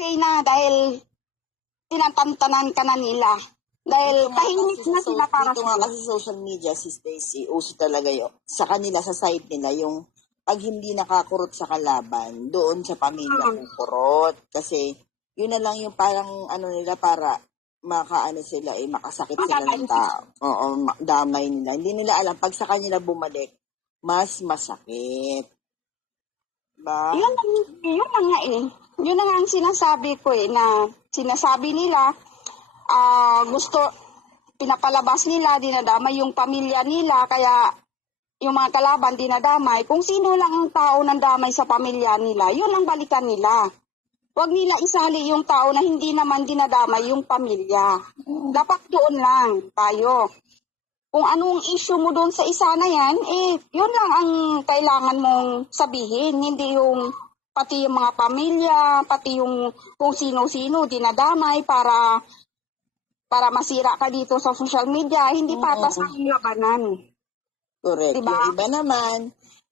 okay na dahil tinatantanan ka na nila. Dahil tahimik na sila para Dito nga kasi social media, si Stacy, uso talaga yun. Sa kanila, sa side nila, yung pag hindi nakakurot sa kalaban, doon sa pamilya kukurot. Kasi, yun na lang yung parang ano nila para makaano sila makasakit sila ng tao. Oo, damay nila. Hindi nila alam, pag sa kanila bumalik, mas masakit. Ba? yun na nga eh. Yun na nga ang sinasabi ko na sinasabi nila, gusto, pinapalabas nila, dinadamay yung pamilya nila, kaya yung mga kalaban dinadamay. Kung sino lang ang tao ng damay sa pamilya nila, yun ang balikan nila. Huwag nila isali yung tao na hindi naman dinadamay yung pamilya. Dapat doon lang tayo. Kung anong issue mo doon sa isa na yan, yun lang ang kailangan mong sabihin. Hindi yung pati yung mga pamilya, pati yung kung sino-sino dinadamay para masira ka dito sa social media. Hindi patas ang labanan. Correct. Diba? Yung iba naman,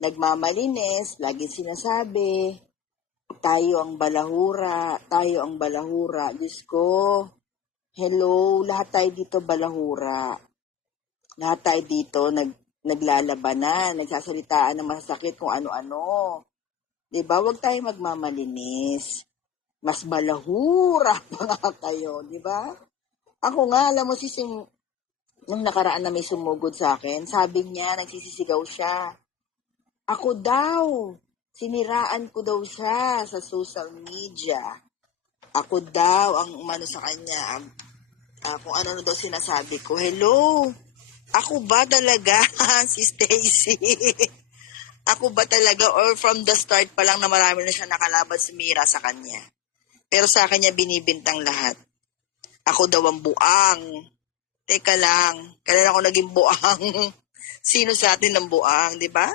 nagmamalinis, lagi sinasabi, tayo ang balahura, tayo ang balahura. Diyos ko, hello, lahat tayo dito balahura. Lahat tayo dito naglalabanan, nagsasalitaan ng masasakit kung ano-ano. Diba? Huwag tayo magmamalinis. Mas balahura pa nga kayo, diba? Ako nga, alam mo, nung nakaraan na may sumugod sa akin, sabi niya, nagsisisigaw siya. Ako daw, siniraan ko daw siya sa social media. Ako daw ang umano sa kanya, kung ano daw sinasabi ko. Hello, ako ba talaga si Stacy? Ako ba talaga, or from the start pa lang na marami na siya nakalaban sumira sa kanya? Pero sa kanya binibintang lahat. Ako daw ang buang. Teka lang, kailan ako naging buang? Sino sa atin ang buang, di ba?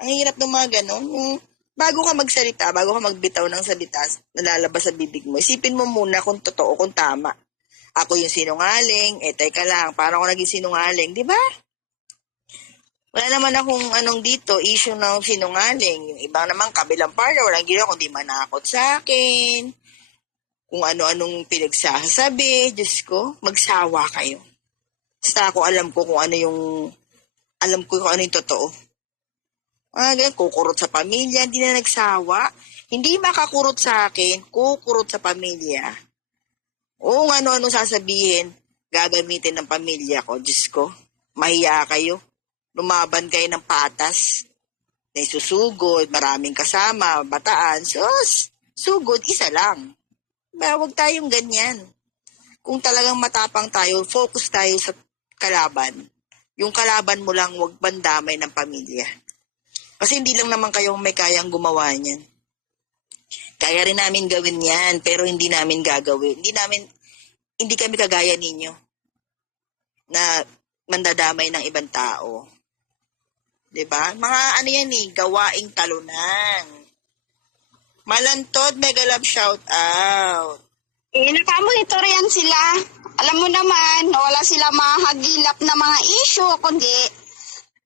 Ang hirap ng mga ganon. Bago ka magsalita, bago ka magbitaw ng salita na lalabas sa bibig mo, isipin mo muna kung totoo, kung tama. Ako yung sinungaling, teka lang, parang ako naging sinungaling, di ba? Wala naman akong dito, issue ng sinungaling. Yung ibang naman, kabilang partner, walang ginawa kundi manakot sa akin. Kung ano-anong pinagsasabi, Diyos ko, magsawa kayo. Basta ako alam ko kung ano yung totoo. Ganyan, kukurot sa pamilya, hindi na nagsawa. Hindi makakurot sa akin, kukurot sa pamilya. O ano-ano sasabihin, gagamitin ng pamilya ko. Diyos ko, mahiya kayo. Lumaban kayo ng patas. May susugod, maraming kasama, bataan. Sugod, isa lang. Huwag tayong ganyan. Kung talagang matapang tayo, focus tayo sa kalaban. Yung kalaban mo lang, huwag bandamay ng pamilya. Kasi hindi lang naman kayo may kayang gumawa niyan. Kaya rin namin gawin yan, pero hindi namin gagawin. Hindi kami kagaya ninyo na mandadamay ng ibang tao. 'Di ba? Mga yan gawaing talunan. Malantod, mega love shout out. Nakamonitor yan sila. Alam mo naman, wala sila mahagilap na mga issue, kundi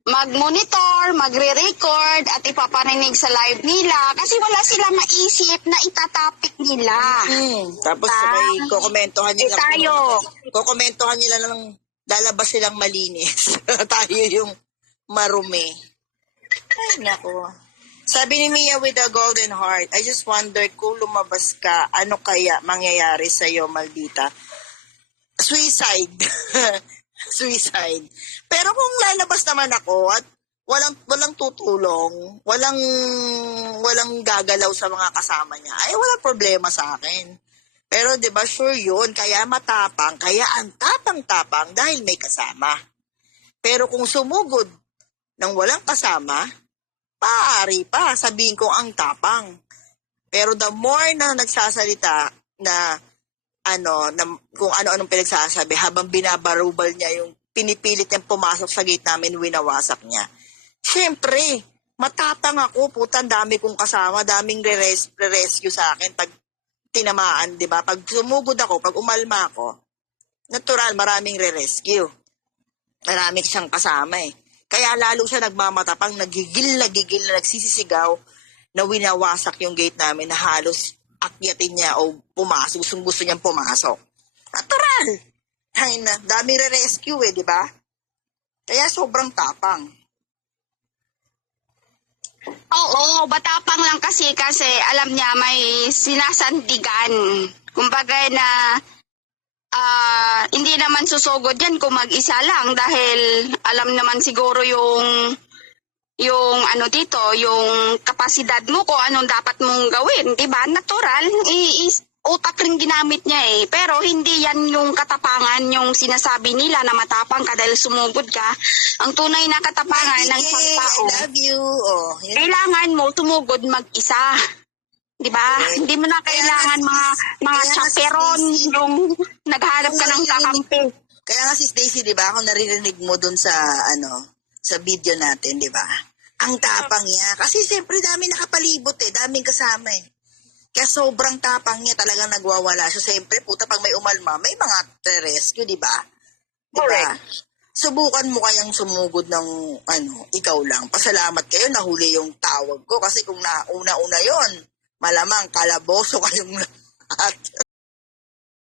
mag-monitor, magre-record, at ipaparinig sa live nila kasi wala sila maisip na itatapik nila. Tapos may kokomentohan nila. Kokomentohan nila ng lalabas silang malinis. Tayo yung marumi. Ay, nako. Sabi ni Mia with a golden heart, I just wonder kung lumabas ka, ano kaya mangyayari sa'yo, maldita? Suicide. Suicide. Pero kung lalabas naman ako at walang tutulong, walang gagalaw sa mga kasama niya, ay walang problema sa akin. Pero 'di ba sure 'yun, kaya matapang, kaya ang tapang-tapang dahil may kasama. Pero kung sumugod ng walang kasama, paari pa sabihin ko ang tapang. Pero the more na nagsasalita na kung ano-anong pinagsasabi habang binabarubal niya yung pinipilit niyang pumasok sa gate namin, winawasak niya. Siyempre, matapang ako, puta, dami kong kasama, daming re-rescue sa akin pag tinamaan, di ba? Pag sumugod ako, pag umalma ako, natural, maraming re-rescue. Maraming siyang kasama Kaya lalo siya nagmamatapang, nagigil na nagsisisigaw na winawasak yung gate namin na halos akyatin niya o pumasok, gusto niyang pumasok. Natural. Ay na, dami re-rescue di ba? Kaya sobrang tapang. Oo, batapang lang kasi alam niya may sinasandigan. Kumbaga na hindi naman susugod yan kung mag-isa lang dahil alam naman siguro yung ano dito, yung kapasidad mo kung anong dapat mong gawin, 'di ba? Natural, utak rin ginamit niya pero hindi yan yung katapangan yung sinasabi nila na matapang ka dahil sumugod ka. Ang tunay na katapangan ng isang tao, I love you. Oh, yun. kailangan mo tumugod mag-isa. 'Di ba? Hindi mo na kailangan mga chaperon yung naghahanap ka ng kakampi. Kaya nga si Stacy, 'di ba? Ako naririnig mo dun sa sa video natin, 'di ba? Ang tapang niya kasi siyempre dami nakapalibot daming kasama Kaya sobrang tapang niya, talagang nagwawala siya. Siyempre, puta, pag may umalma, may mga rescue, 'di ba? 'Di ba? Subukan mo kayang sumugod ng ikaw lang. Pasalamat kayo nahuli yung tawag ko kasi kung una-una 'yon, malamang kalaboso kayong lahat.